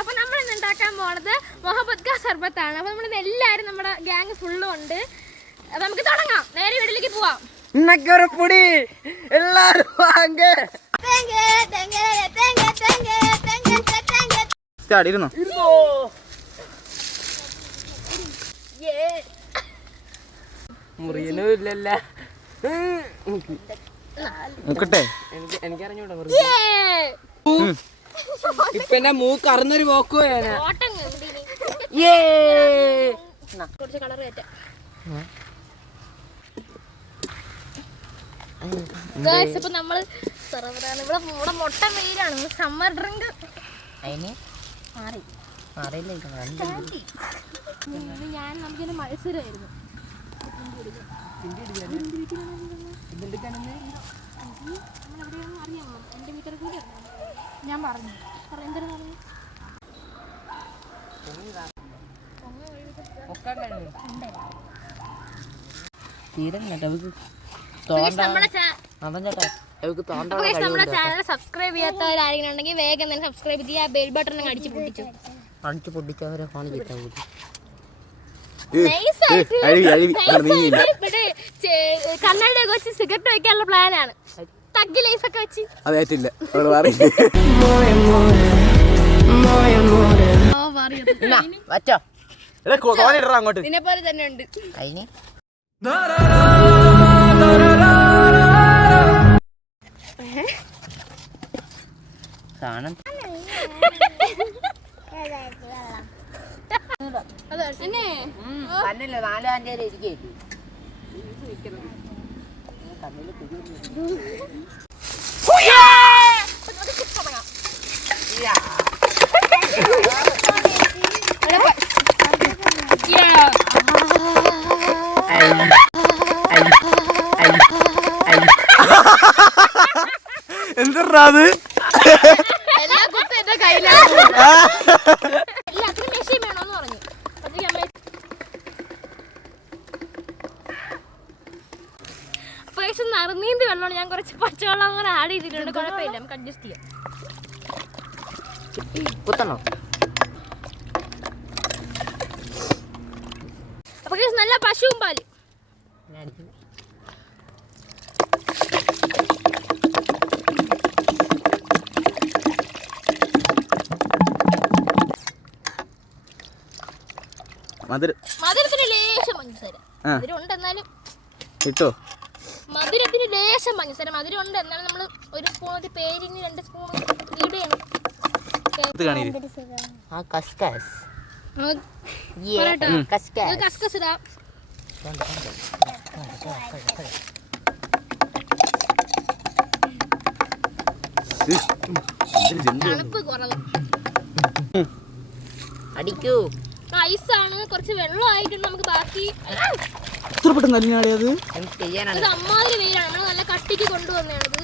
അപ്പൊ നമ്മൾ ഇന്ന് ഉണ്ടാക്കാൻ പോണത് മൊഹബത്ത് കാ സർബത്താണ്. അപ്പൊ നമ്മൾ എല്ലാരും നമ്മുടെ ഗ്യാങ് ഫുള്ളും ഉണ്ട്. അപ്പൊ നമുക്ക് തുടങ്ങാം, നേരെ വീട്ടിലേക്ക് പോവാം. പൊടി എല്ലാരും മുറിയനും ഇല്ലല്ല. നോക്കട്ടെ, എനിക്കറിഞ്ഞൂടാ. ഇപ്പൊ എന്നെ മൂക്ക് അറിഞ്ഞൊരു പോക്കോ ഇപ്പൊ നമ്മള് ഇവിടെ മുട്ട വെയിലാണ്. സമ്മർ ഡ്രിങ്ക് ഞാൻ നമുക്കിന് മത്സരമായിരുന്നു. അറിയാമോ എന്റെ വീട്ടിൽ കൂടി ഞാൻ പറഞ്ഞു എന്തിനു പറഞ്ഞു. നമ്മുടെ ചാനൽ സബ്സ്ക്രൈബ് ചെയ്യാത്തവരാരെങ്കിലും വേഗം തന്നെ സബ്സ്ക്രൈബ് ചെയ്യുക. ബെൽ ബട്ടൺ അടിച്ചു പൊട്ടിച്ചവരെ കണ്ണാടിയൊക്കെ വെച്ച് സിഗരറ്റ് വയ്ക്കാനുള്ള പ്ലാനാണ്. തഗ്ഗി ലൈഫൊക്കെ വെച്ച് ഇതിനെ പോലെ തന്നെ ഉണ്ട്. എന്താ അത്? നറുനീന്തി വെള്ളമാണ്. ഞാൻ കുറച്ച് പച്ചവെള്ളം അങ്ങനെ ആഡ് ചെയ്തിട്ടുണ്ട്. കുഴപ്പമില്ല, നമുക്ക് അഡ്ജസ്റ്റ് ചെയ്യാം. അപ്പൊ നല്ല പശുവും പാല്. മധുരത്തിന് ലേശം പഞ്ചസാര. മധുരം ഉണ്ട് എന്നാലും കിട്ടോ. മധുരത്തിന് ലേശം പഞ്ചസാര. മധുരം ഉണ്ട് എന്നാലും നമ്മൾ ഒരു സ്പൂൺ പേരിന് 2 സ്പൂൺ ഇടണം. കസ്കസ് ഇടാം. തണുപ്പ് കുറവ്. അടിക്കൂ. ഐസാണ്, കുറച്ച് വെള്ളം ആയിട്ടുണ്ട്. നമുക്ക് ബാക്കി അമ്മാതിരി വെയിലാണ്. നമ്മൾ നല്ല കട്ടിക്ക് കൊണ്ടുവന്നാണിത്.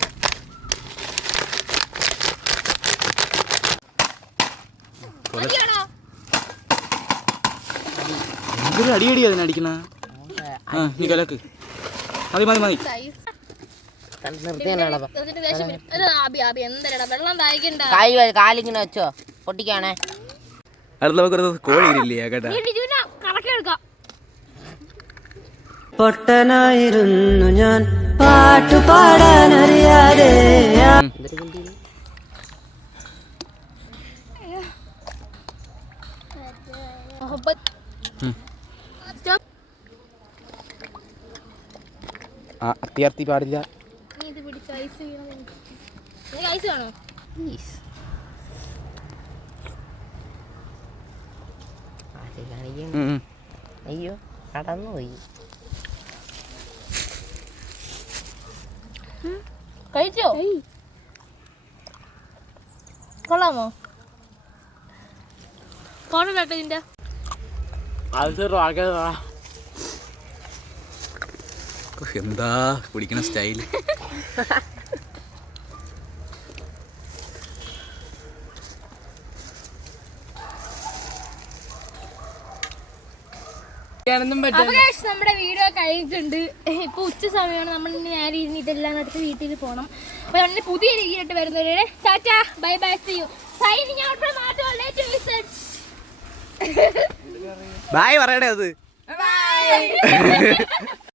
അടിയടി അതിനടിക്കണ കാലിങ്ങനെ വെച്ചോ പൊട്ടിക്കാണേ. പൊട്ടനായിരുന്നു ഞാൻ, പാട്ടുപാടാനറിയാതെ. അത്യാർത്തി പാടില്ല. അയ്യോ കടന്നുപോയി. കഴിച്ചോ? കൊള്ളാമോ? ഫോട്ടോ കേട്ടോ ഇതിന്റെ എന്താ കുടിക്കണ സ്റ്റൈൽ. അപ്പൊ guys, നമ്മുടെ വീഡിയോ കഴിഞ്ഞിട്ടുണ്ട്. ഇപ്പൊ ഉച്ച സമയമാണ്. നമ്മൾ നേരെ ഇരുന്ന് ഇതെല്ലാം എടുത്ത് വീട്ടിൽ പോകണം. അപ്പൊ നമ്മുടെ പുതിയ രീതിയിലോട്ട് വരുന്നവരെ tata bye bye see you signing out from art. Bye പറയണേ അത്. ബൈ.